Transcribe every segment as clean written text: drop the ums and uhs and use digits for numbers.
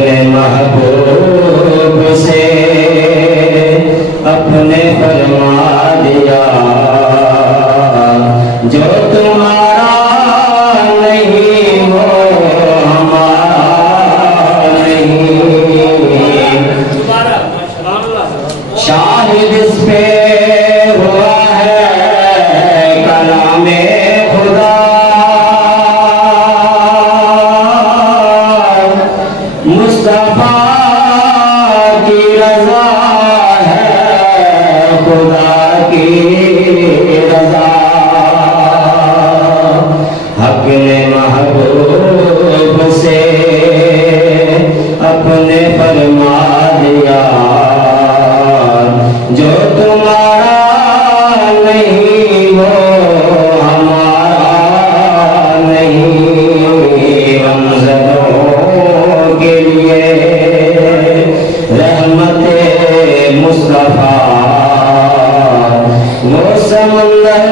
अपने महबूब से अपने फरमा दिया, जो तुम्हारा नहीं वो हमारा नहीं। शाहिद इस पे हुआ है कलामे खुदा, मुस्तफा की रजा है खुदा की रजा। हक ने महबूब से अपने फरमा दिया, जो तुम्हारा नहीं वो हमारा नहीं। रमज़ानों के लिए रहमते मुस्तफा, वो समंदर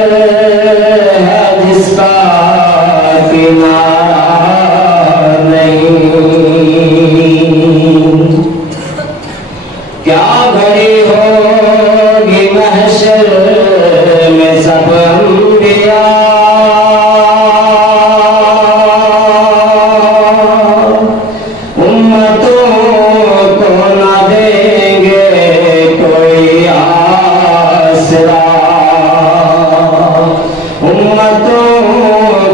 है जिसका किनारा नहीं। क्या घड़ी होगी महशर में सब अंबिया, उम्मतों को न देंगे कोई आसरा, उम्मतों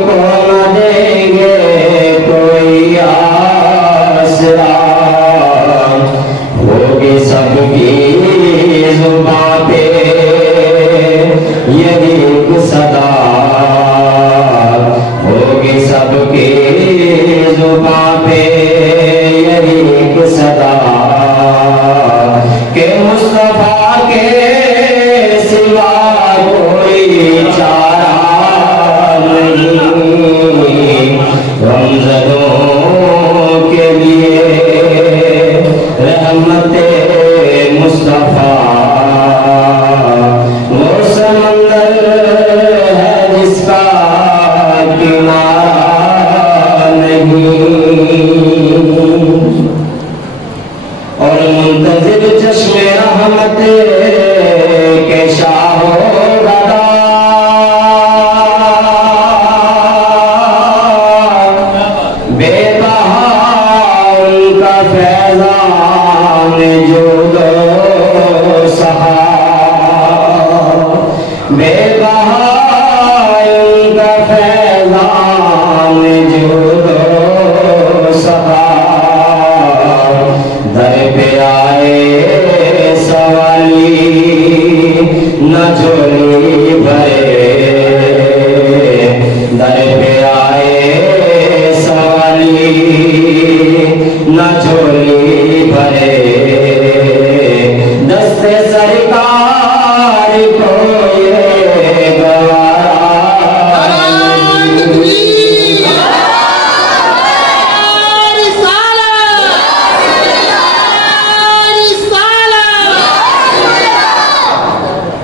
को न देंगे कोई आसरा। होगी सबकी जुबां पे यही एक सदा, होगी सबकी जुबां पे यही एक सदा, के मुस्तफा के सिवा कोई चारा नहीं। रमज़ानों के लिए रहमते मुस्तफा, वो समंदर है जिसका किनारा नहीं। और मुंतज़िर चश्मे रहमत के शाहो गदा, बेबहा उनका फैज़ान जो दो सहा, बेबहा उनका फैज़ान जो दो सहा। दर पे आए सवाली न झोली भरे, दर पे आए सवाली न झोली भरे। दस्ते सरकार को ये गवारा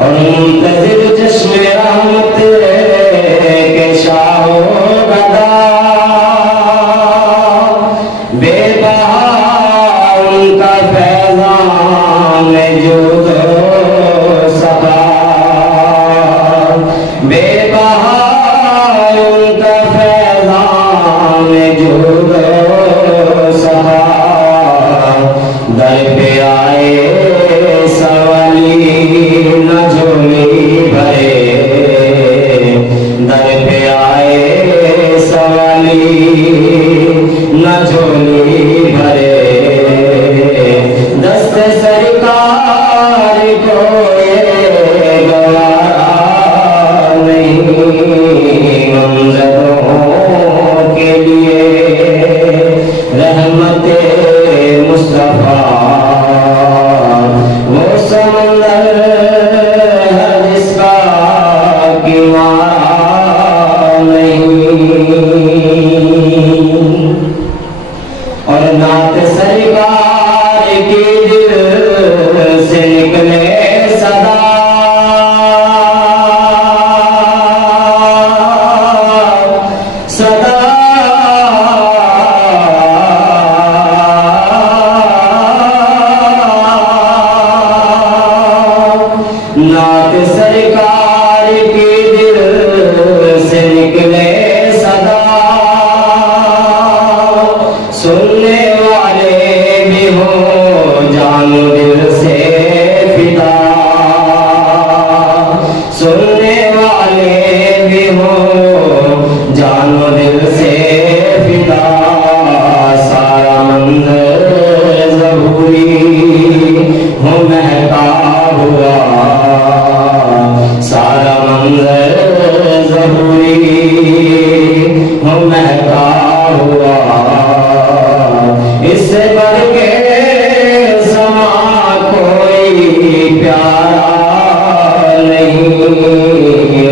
और मुंतज़िर चश्मे रहमत के शाहो गदा, बेबहा उनका फैज़ान जो दो सहा, बेबहा उनका फैज़ान जो दो सहा। दर पे आए सवाली न झोली भरे,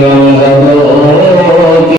रंग